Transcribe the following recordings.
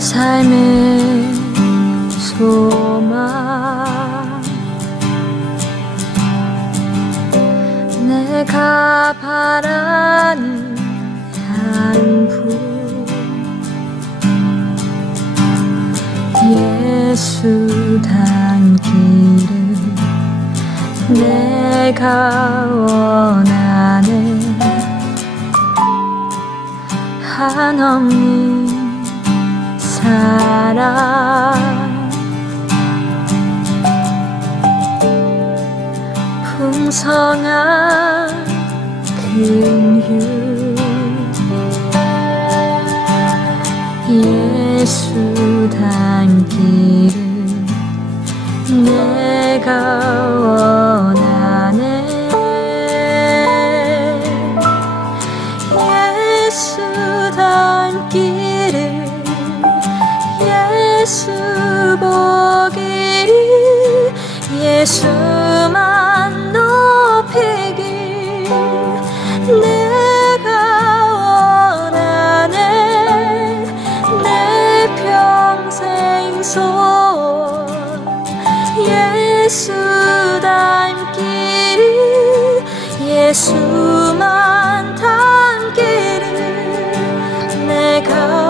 삶의 소망 내가 바라는 한분 예수 닮기를 내가 원하네 한없는 사랑 풍성한 긍휼 예수 닮기를 내가 원하네 예수 닮기를 예수 보기를 예수만 높이길 내가 원하네 내 평생 소원 예수 닮기를 예수만 닮기를 내가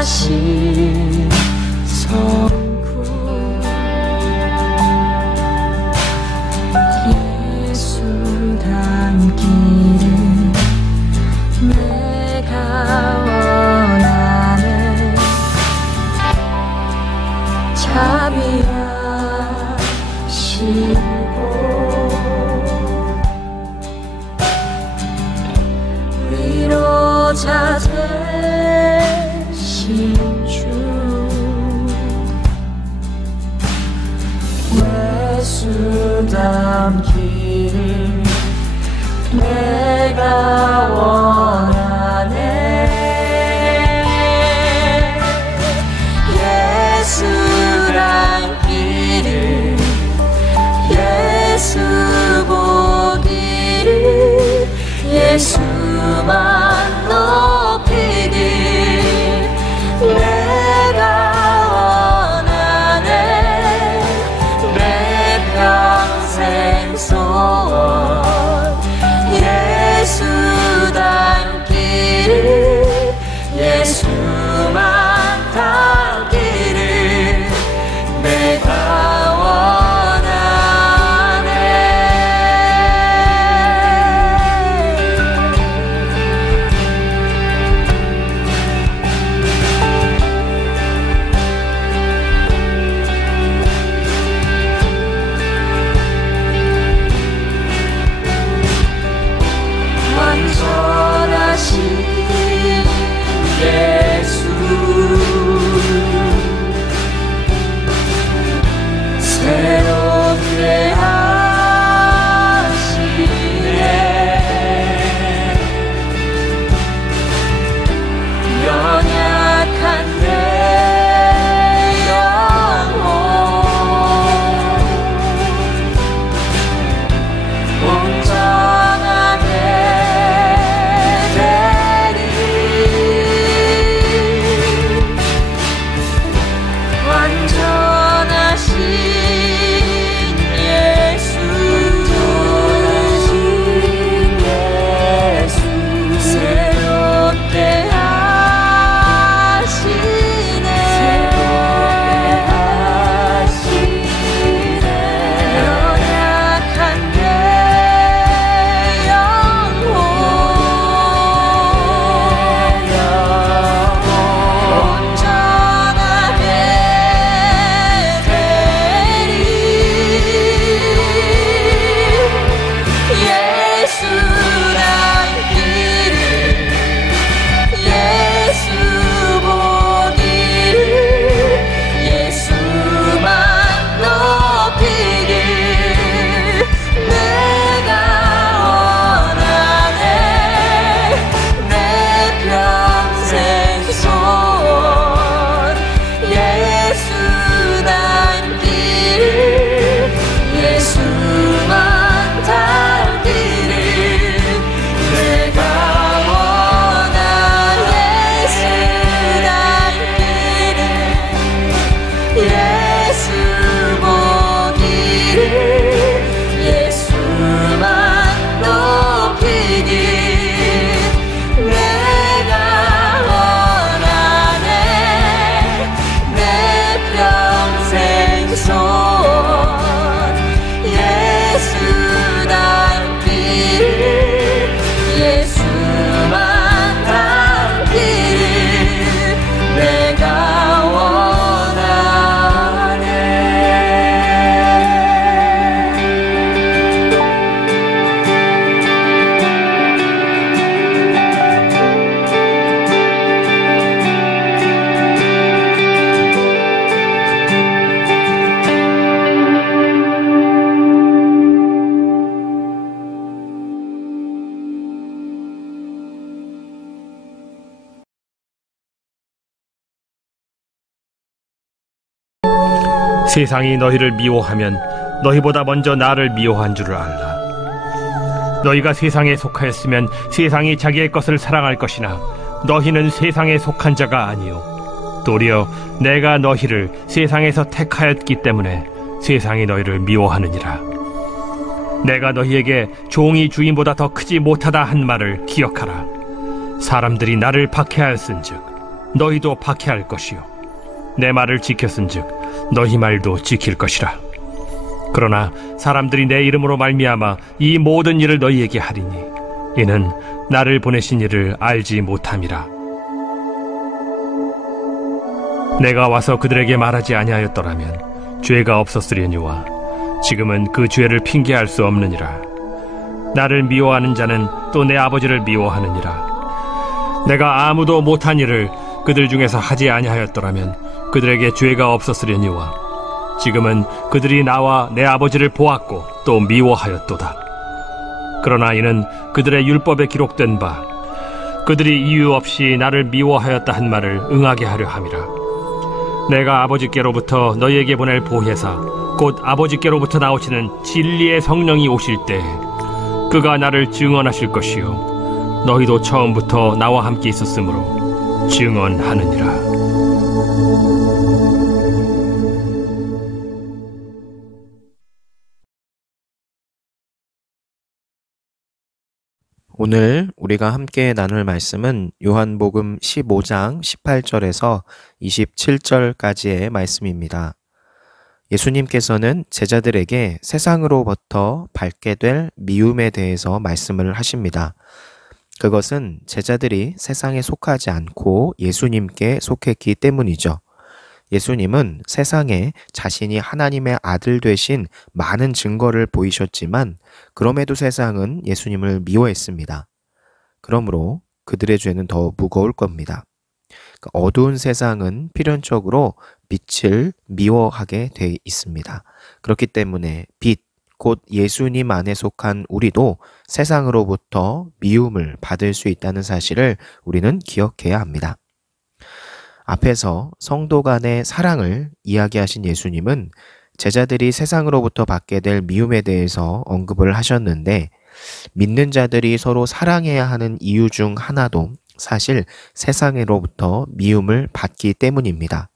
겸손하신 성품 예수 닮기를 내가 원하네 자비하시고 위로자 주 예수 닮기를 내가 원하네 예수 닮기를 예수 보기를 예수만 높이길 내가 원하네 내 평생 소원 예수 닮기를 예수만 닮기를 내가 원하네 완전하신 예수 새롭게 하시네 연약한 내 영혼 온전하게 되리 세상이 너희를 미워하면 너희보다 먼저 나를 미워한 줄을 알라. 너희가 세상에 속하였으면 세상이 자기의 것을 사랑할 것이나 너희는 세상에 속한 자가 아니요 도리어 내가 너희를 세상에서 택하였기 때문에 세상이 너희를 미워하느니라. 내가 너희에게 종이 주인보다 더 크지 못하다 한 말을 기억하라. 사람들이 나를 박해하였은즉 너희도 박해할 것이요 내 말을 지켰은즉 너희 말도 지킬 것이라. 그러나 사람들이 내 이름으로 말미암아 이 모든 일을 너희에게 하리니 이는 나를 보내신 이를 알지 못함이라. 내가 와서 그들에게 말하지 아니하였더라면 죄가 없었으려니와 지금은 그 죄를 핑계할 수 없느니라. 나를 미워하는 자는 또 내 아버지를 미워하느니라. 내가 아무도 못한 일을 그들 중에서 하지 아니하였더라면 그들에게 죄가 없었으려니와 지금은 그들이 나와 내 아버지를 보았고 또 미워하였도다. 그러나 이는 그들의 율법에 기록된 바 그들이 이유 없이 나를 미워하였다 한 말을 응하게 하려 함이라. 내가 아버지께로부터 너희에게 보낼 보혜사 곧 아버지께로부터 나오시는 진리의 성령이 오실 때 그가 나를 증언하실 것이요 너희도 처음부터 나와 함께 있었으므로 증언하느니라. 오늘 우리가 함께 나눌 말씀은 요한복음 15장 18절에서 27절까지의 말씀입니다. 예수님께서는 제자들에게 세상으로부터 받게 될 미움에 대해서 말씀을 하십니다. 그것은 제자들이 세상에 속하지 않고 예수님께 속했기 때문이죠. 예수님은 세상에 자신이 하나님의 아들 되신 많은 증거를 보이셨지만 그럼에도 세상은 예수님을 미워했습니다. 그러므로 그들의 죄는 더 무거울 겁니다. 어두운 세상은 필연적으로 빛을 미워하게 돼 있습니다. 그렇기 때문에 빛, 곧 예수님 안에 속한 우리도 세상으로부터 미움을 받을 수 있다는 사실을 우리는 기억해야 합니다. 앞에서 성도 간의 사랑을 이야기하신 예수님은 제자들이 세상으로부터 받게 될 미움에 대해서 언급을 하셨는데 믿는 자들이 서로 사랑해야 하는 이유 중 하나도 사실 세상으로부터 미움을 받기 때문입니다.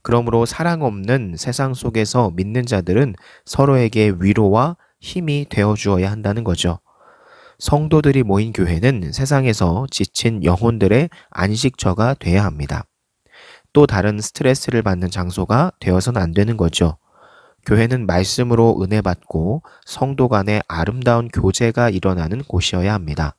그러므로 사랑 없는 세상 속에서 믿는 자들은 서로에게 위로와 힘이 되어 주어야 한다는 거죠. 성도들이 모인 교회는 세상에서 지친 영혼들의 안식처가 돼야 합니다. 또 다른 스트레스를 받는 장소가 되어서는 안 되는 거죠. 교회는 말씀으로 은혜 받고 성도 간의 아름다운 교제가 일어나는 곳이어야 합니다.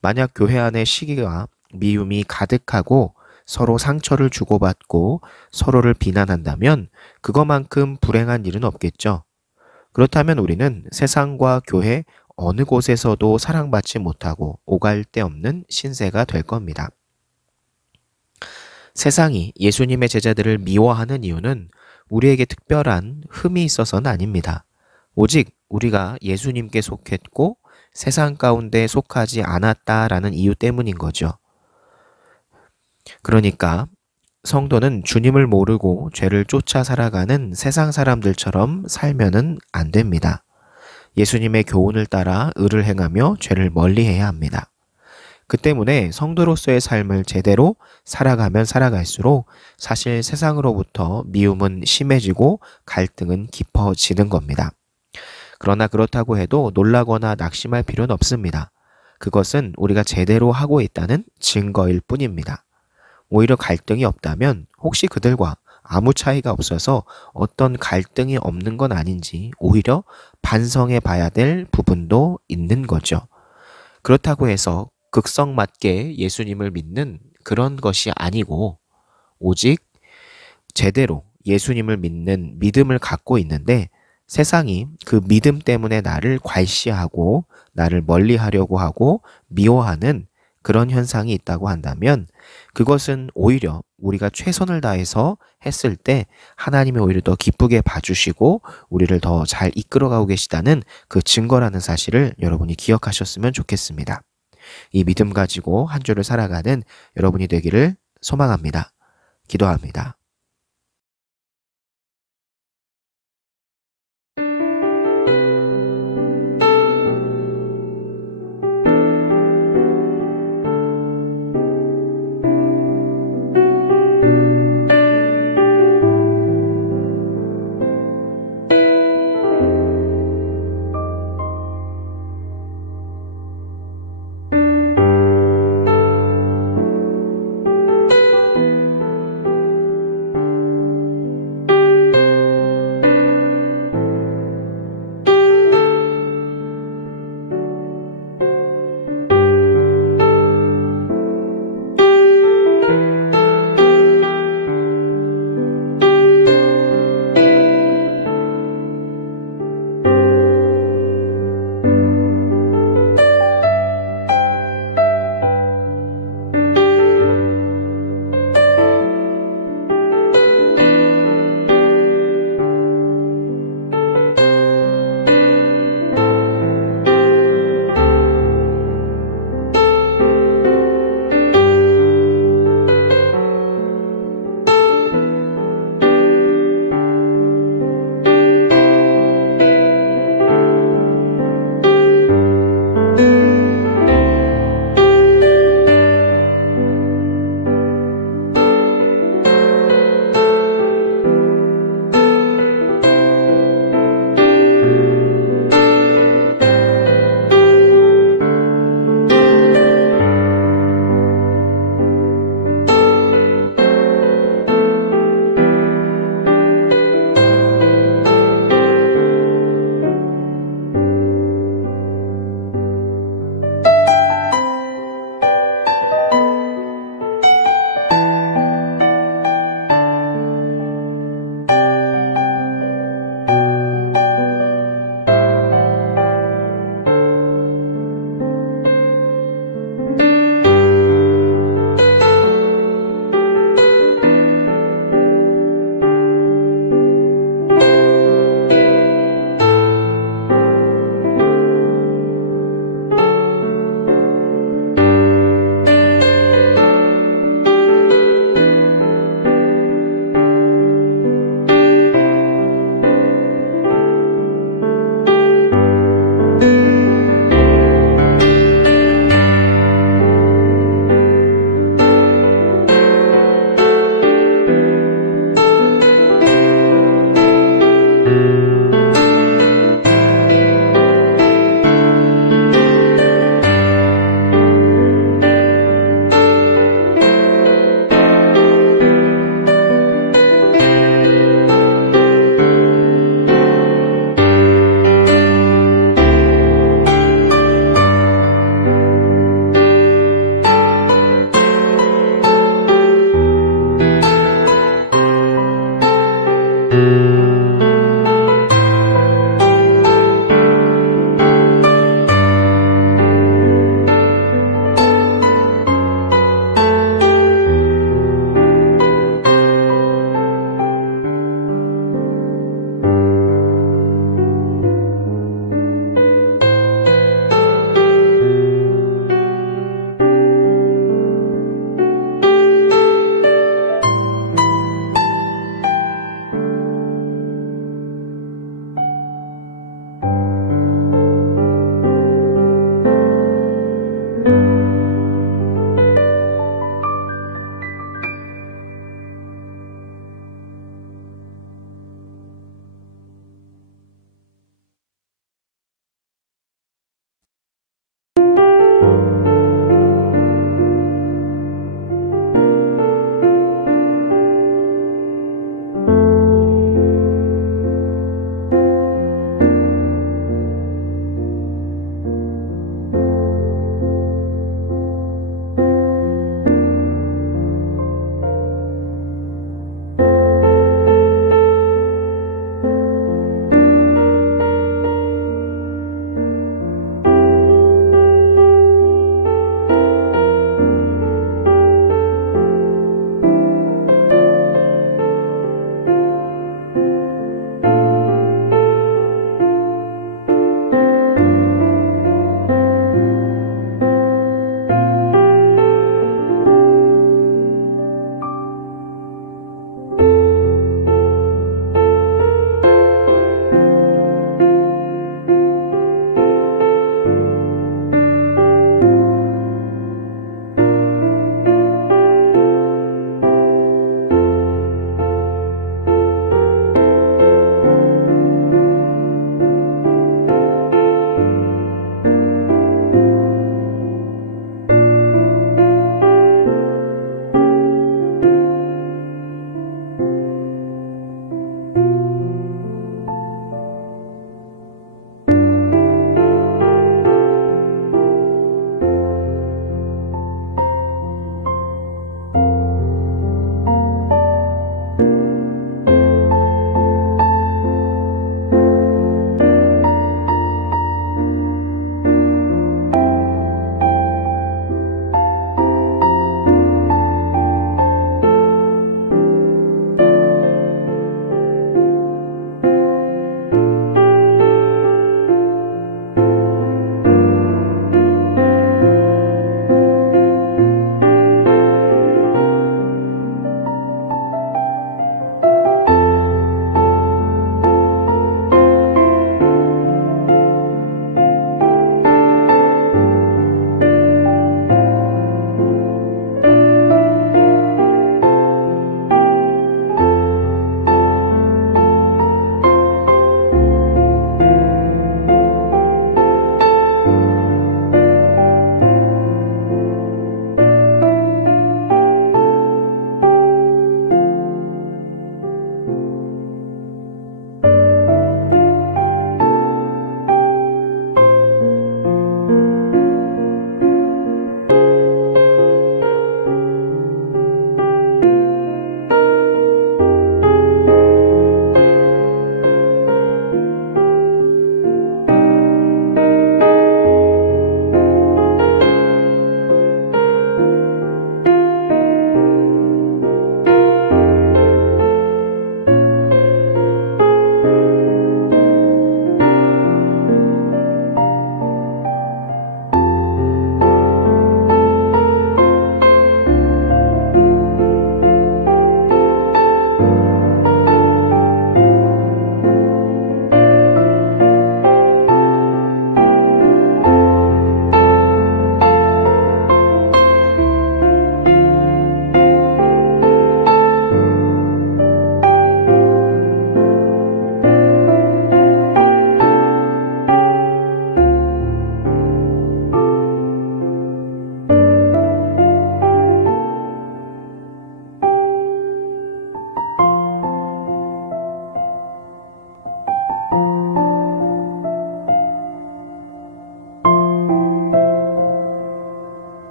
만약 교회 안에 시기와 미움이 가득하고 서로 상처를 주고받고 서로를 비난한다면 그것만큼 불행한 일은 없겠죠. 그렇다면 우리는 세상과 교회 어느 곳에서도 사랑받지 못하고 오갈 데 없는 신세가 될 겁니다. 세상이 예수님의 제자들을 미워하는 이유는 우리에게 특별한 흠이 있어서는 아닙니다. 오직 우리가 예수님께 속했고 세상 가운데 속하지 않았다라는 이유 때문인 거죠. 그러니까 성도는 주님을 모르고 죄를 쫓아 살아가는 세상 사람들처럼 살면은 안 됩니다. 예수님의 교훈을 따라 의를 행하며 죄를 멀리해야 합니다. 그 때문에 성도로서의 삶을 제대로 살아가면 살아갈수록 사실 세상으로부터 미움은 심해지고 갈등은 깊어지는 겁니다. 그러나 그렇다고 해도 놀라거나 낙심할 필요는 없습니다. 그것은 우리가 제대로 하고 있다는 증거일 뿐입니다. 오히려 갈등이 없다면 혹시 그들과 아무 차이가 없어서 어떤 갈등이 없는 건 아닌지 오히려 반성해 봐야 될 부분도 있는 거죠. 그렇다고 해서 극성맞게 예수님을 믿는 그런 것이 아니고 오직 제대로 예수님을 믿는 믿음을 갖고 있는데 세상이 그 믿음 때문에 나를 괄시하고 나를 멀리하려고 하고 미워하는 그런 현상이 있다고 한다면 그것은 오히려 우리가 최선을 다해서 했을 때 하나님이 오히려 더 기쁘게 봐주시고 우리를 더 잘 이끌어가고 계시다는 그 증거라는 사실을 여러분이 기억하셨으면 좋겠습니다. 이 믿음 가지고 한 주를 살아가는 여러분이 되기를 소망합니다. 기도합니다.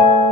주세요.